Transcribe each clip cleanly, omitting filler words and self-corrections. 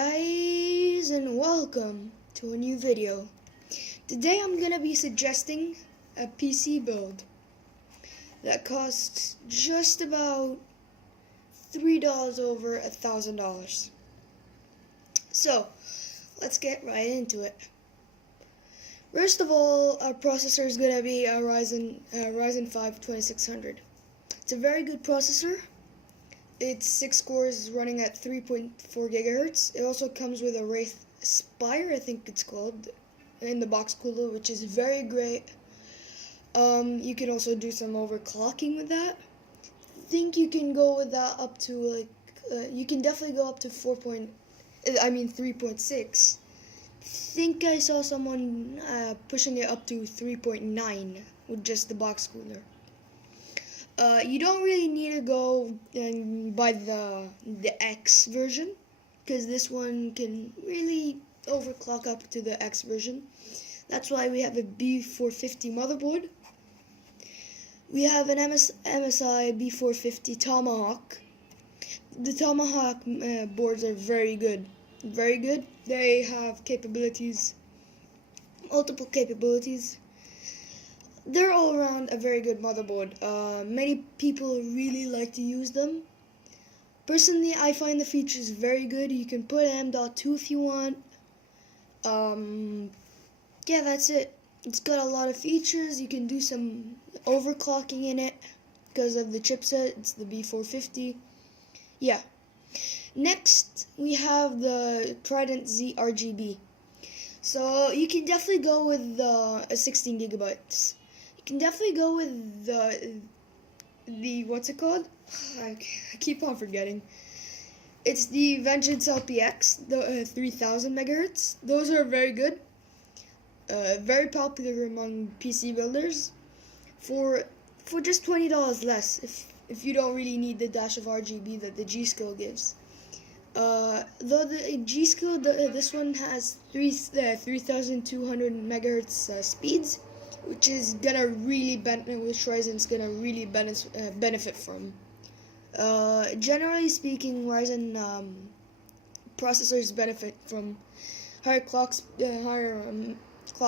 guys, and welcome to a new video. Today I'm gonna be suggesting a PC build that costs just about $3 over $1,000. So let's get right into it. First of all, our processor is gonna be a Ryzen 5 2600. It's a very good processor. It's 6 cores running at 3.4 gigahertz. It also comes with a Wraith Spire, I think it's called, in the box cooler, which is very great. You can also do some overclocking with that. I think you can go with that up to you can definitely go up to 3.6. I think I saw someone pushing it up to 3.9 with just the box cooler. You don't really need to go and buy the X version, because this one can really overclock up to the X version. That's why we have a B450 motherboard. We have an MSI B450 Tomahawk. The Tomahawk boards are very good. Very good. They have capabilities, multiple capabilities. They're all around a very good motherboard. Many people really like to use them. Personally, I find the features very good. You can put M.2 if you want. Yeah, that's it. It's got a lot of features. You can do some overclocking in it because of the chipset. It's the B450. Yeah. Next, we have the Trident Z RGB. So you can definitely go with 16 gigabytes. You can definitely go with the what's it called? I keep on forgetting. It's the Vengeance LPX, the 3000 megahertz. Those are very good. Very popular among PC builders. For just $20 less, if you don't really need the dash of RGB that the G-Skill gives. Though the G-Skill, this one has 3200 megahertz speeds, which is gonna really which Ryzen's gonna really benefit from. Generally speaking, Ryzen processors benefit from higher clock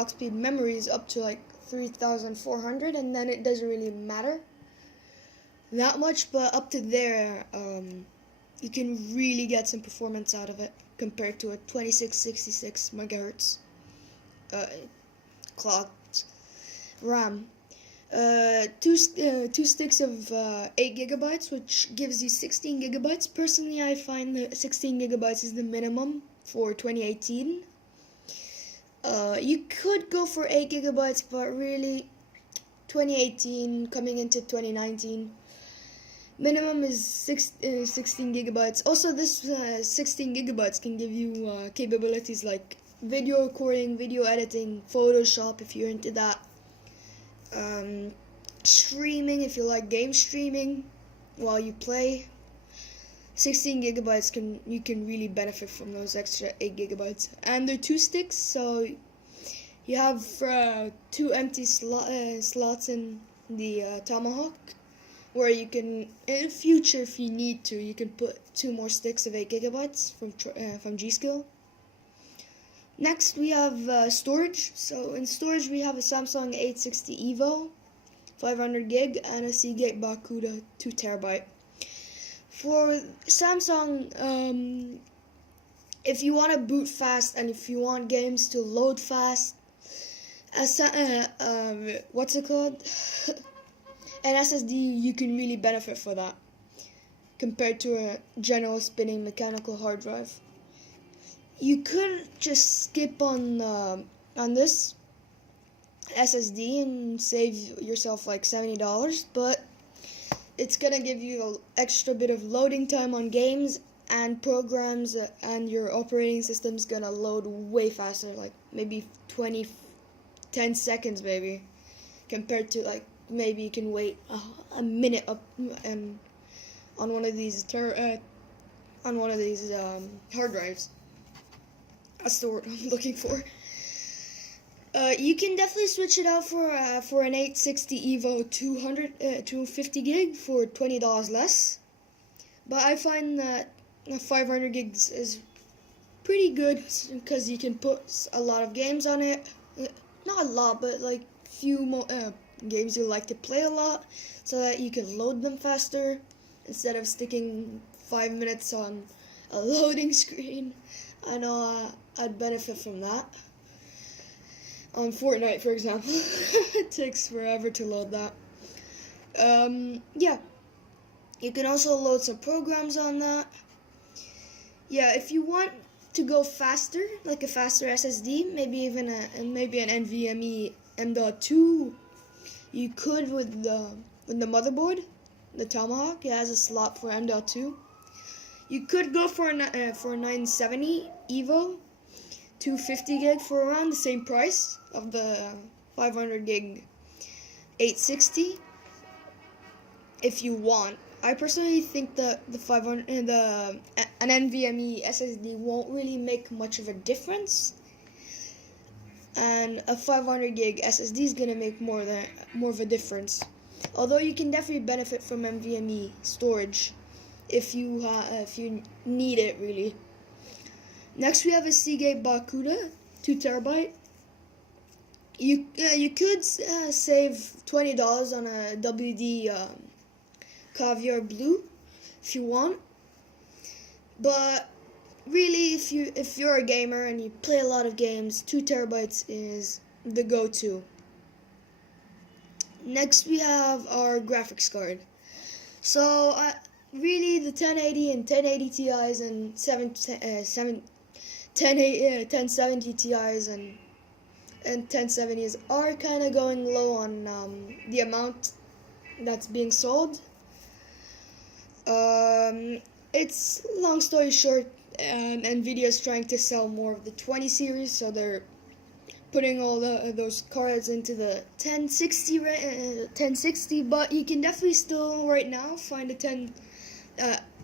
speed memories up to like 3400, and then it doesn't really matter that much. But up to there, you can really get some performance out of it compared to a 2666 megahertz clocked RAM. Two sticks of 8 gigabytes, which gives you 16 gigabytes. Personally, I find that 16 gigabytes is the minimum for 2018. You could go for 8 gigabytes, but really, 2018 coming into 2019, minimum is 16 gigabytes. Also, this 16 gigabytes can give you capabilities like video recording, video editing, Photoshop if you're into that. Streaming if you like game streaming while you play. 16 gigabytes you can really benefit from those extra 8 gigabytes. And they're 2 sticks, so you have 2 empty slots in the Tomahawk, where you can, in the future, if you need to, you can put 2 more sticks of 8 gigabytes from G-Skill. Next, we have storage. So in storage, we have a Samsung 860 EVO, 500 gig, and a Seagate Barracuda 2 terabyte. For Samsung, if you want to boot fast and if you want games to load fast, what's it called? An SSD, you can really benefit for that compared to a general spinning mechanical hard drive. You could just skip on this SSD and save yourself like $70, but it's gonna give you an extra bit of loading time on games and programs, and your operating system's gonna load way faster, like maybe 10 seconds maybe, compared to like maybe you can wait a minute up and on one of these hard drives. That's the word I'm looking for. You can definitely switch it out for an 860 EVO 250 gig for $20 less. But I find that 500 gigs is pretty good because you can put a lot of games on it. Not a lot, but like games you like to play a lot, so that you can load them faster instead of sticking 5 minutes on a loading screen. I know I'd benefit from that. On Fortnite, for example, it takes forever to load that. Yeah, you can also load some programs on that. Yeah, if you want to go faster, like a faster SSD, maybe even an NVMe M.2, you could with the motherboard, the Tomahawk. It has a slot for M.2. You could go for a 970 Evo, 250 gig for around the same price of the 500 gig 860. If you want, I personally think that an NVMe SSD won't really make much of a difference, and a 500 gig SSD is gonna make more of a difference. Although you can definitely benefit from NVMe storage if you need it really. Next, we have a Seagate Barracuda 2 terabyte. You could save $20 on a WD Caviar Blue if you want, but really, if you're a gamer and you play a lot of games, 2 terabytes is the go-to. Next, we have our graphics card. So really, the 1080 and 1080 Ti's and 1070 Ti's and 1070s are kind of going low on the amount that's being sold. It's long story short, Nvidia is trying to sell more of the 20 series, so they're putting all those cards into the 1060. But you can definitely still right now find a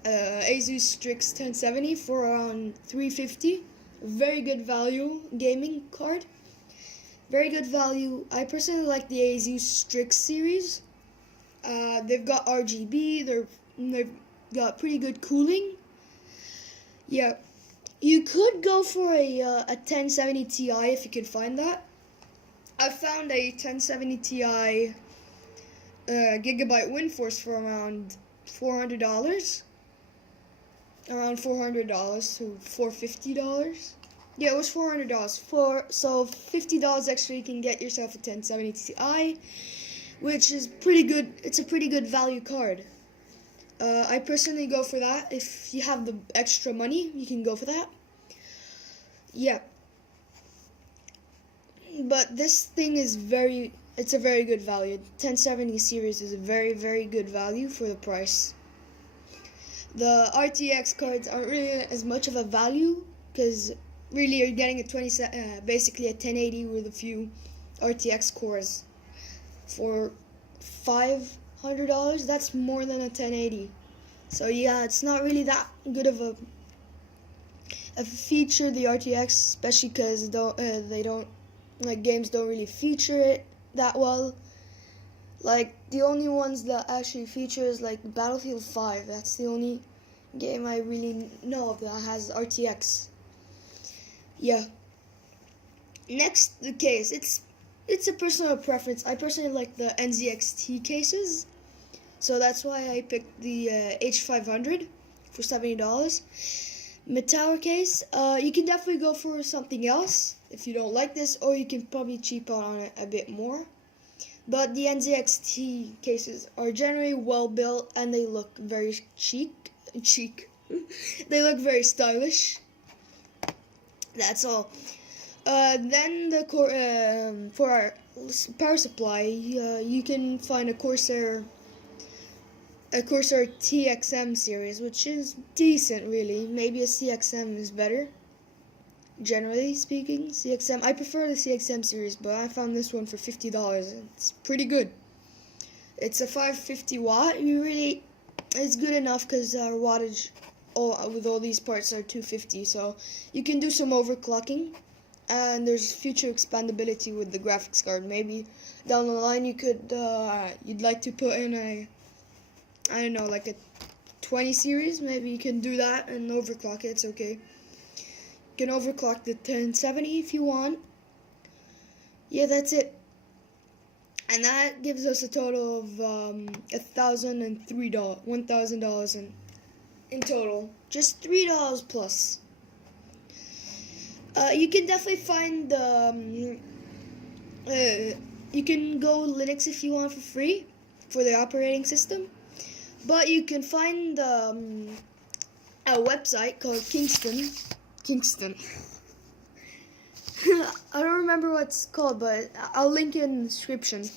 Asus Strix 1070 for around $350. Very good value gaming card. Very good value. I personally like the Asus Strix series. They've got RGB. They've got pretty good cooling. Yeah, you could go for a 1070 Ti if you could find that. I found a 1070 Ti Gigabyte WindForce for around $400. Around $400 to $450. Yeah, it was $400. So $50 extra, you can get yourself a 1070 Ti, which is pretty good. It's a pretty good value card. I personally go for that. If you have the extra money, you can go for that. Yeah. But this thing is it's a very good value. 1070 series is a very, very good value for the price. The RTX cards aren't really as much of a value, because really you're getting basically a 1080 with a few RTX cores for $500. That's more than a 1080. So yeah, it's not really that good of a feature, the RTX, especially because games don't really feature it that well. Like, the only ones that actually feature is like Battlefield 5. That's the only game I really know of that has RTX. Yeah. Next, the case. It's a personal preference. I personally like the NZXT cases, so that's why I picked the H500 for $70. Mid-tower case. You can definitely go for something else if you don't like this, or you can probably cheap out on it a bit more. But the NZXT cases are generally well built, and they look very chic. They look very stylish. That's all. Then for our power supply, you can find a Corsair TXM series, which is decent, really. Maybe a CXM is better. Generally speaking, CXM. I prefer the CXM series, but I found this one for $50. It's pretty good. It's a 550 watt. It's good enough because our wattage with all these parts are 250, so you can do some overclocking. And there's future expandability with the graphics card. Maybe down the line you'd like to put in like a 20 series. Maybe you can do that and overclock it. It's okay. can overclock the 1070 if you want. Yeah, that's it. And that gives us a total of $1,003 in total. Just $3 plus. You can definitely find you can go Linux if you want for free for the operating system, but you can find a website called Kingston. I don't remember what it's called, but I'll link it in the description.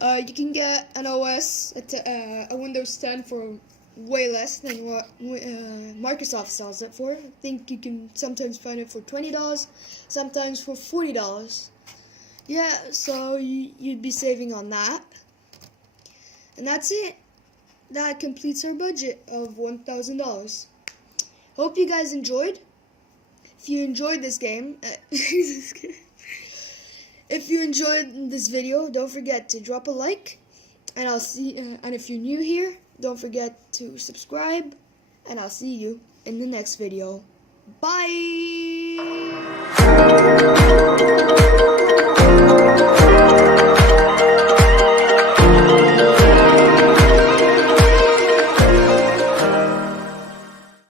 You can get an OS, a Windows 10 for way less than what Microsoft sells it for. I think you can sometimes find it for $20, sometimes for $40. Yeah, so you'd be saving on that. And that's it. That completes our budget of $1,000. Hope you guys enjoyed. If you enjoyed this game, if you enjoyed this video, don't forget to drop a like. And I'll see. And if you're new here, don't forget to subscribe. And I'll see you in the next video. Bye.